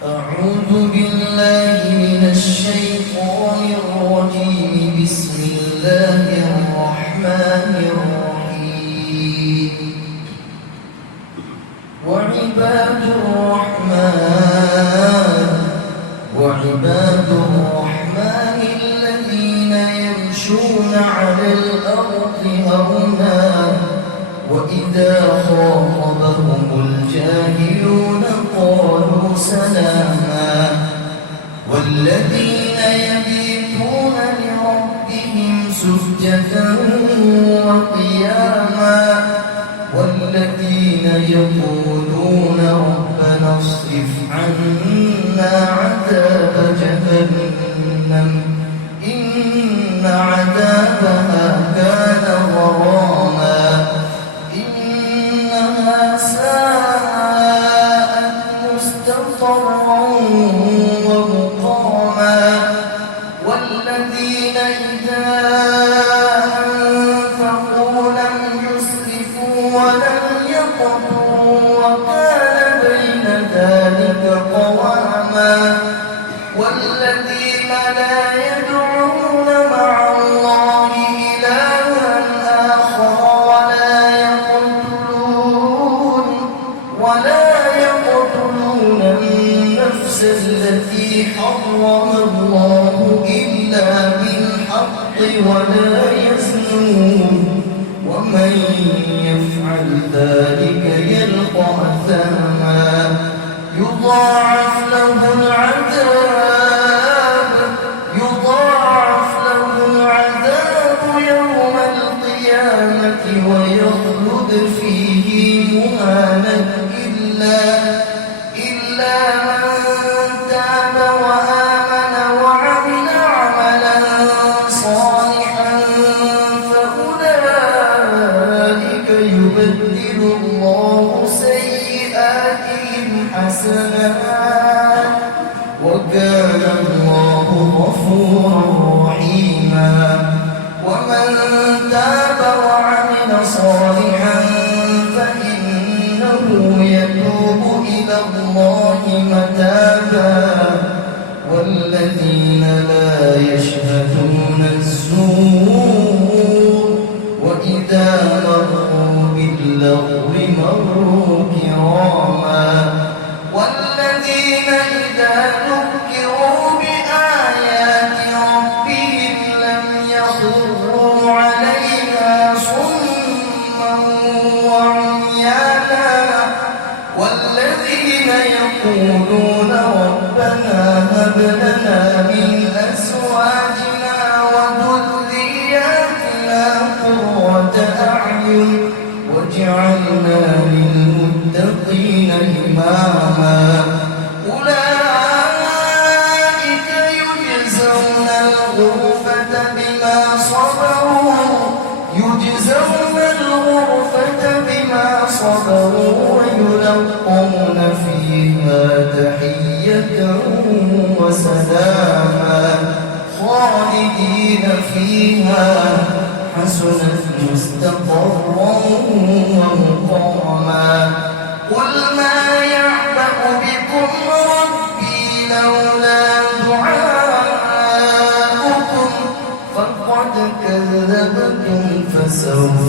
أعوذ بالله من الشيطان الرجيم. بسم الله الرحمن الرحيم. وعباد الرحمن الذين يمشون على الأرض هونا وإذا خاطبهم الجاهلون قالوا سلاما. والذين يبيتون لربهم سجدا وقياما والذين يقولون ربنا اصرف عنا عذاب جهنم إن عذابها كان غراما إنها ساءت مستقرا ومقاما. والذين إذا أنفقوا لم يسرفوا ولم يقتروا وكان بين ذلك قواما. والذين لا يدعون مع الله إلها آخر ولا يقتلون النفس التي حرم الله إلا بالحق ولا يزنون ومن يفعل ذلك يلقى أثاما يضاعف له العذاب يوم القيامة ويخلد فيه مهانا إلا من تاب وآمن وعمل عملا صالحا فأولئك يبدل الله سيئاتهم حسنات وكان الله غفورا رحيما. ومن تاب وعمل صالحا فإنه يتوب إلى الله متابا. والذين لا يشهدون الزور وإذا مروا باللغو مروا كراما. والذين إذا ذكروا بآيات ربهم لم يخروا عليها صما وعميانا. والذين يقولون ربنا هب لنا من أزواجنا وذرياتنا قرة أعين واجعلنا للمتقين إماما. أولئك يجزون الغرفة بما صبروا ويلقون فيها تحية وسلاما خالدين فيها حسنت مستقرا ومقاما. قل ما يعبأ بكم ربي لولا دعاؤكم فقد كذبتم فسوف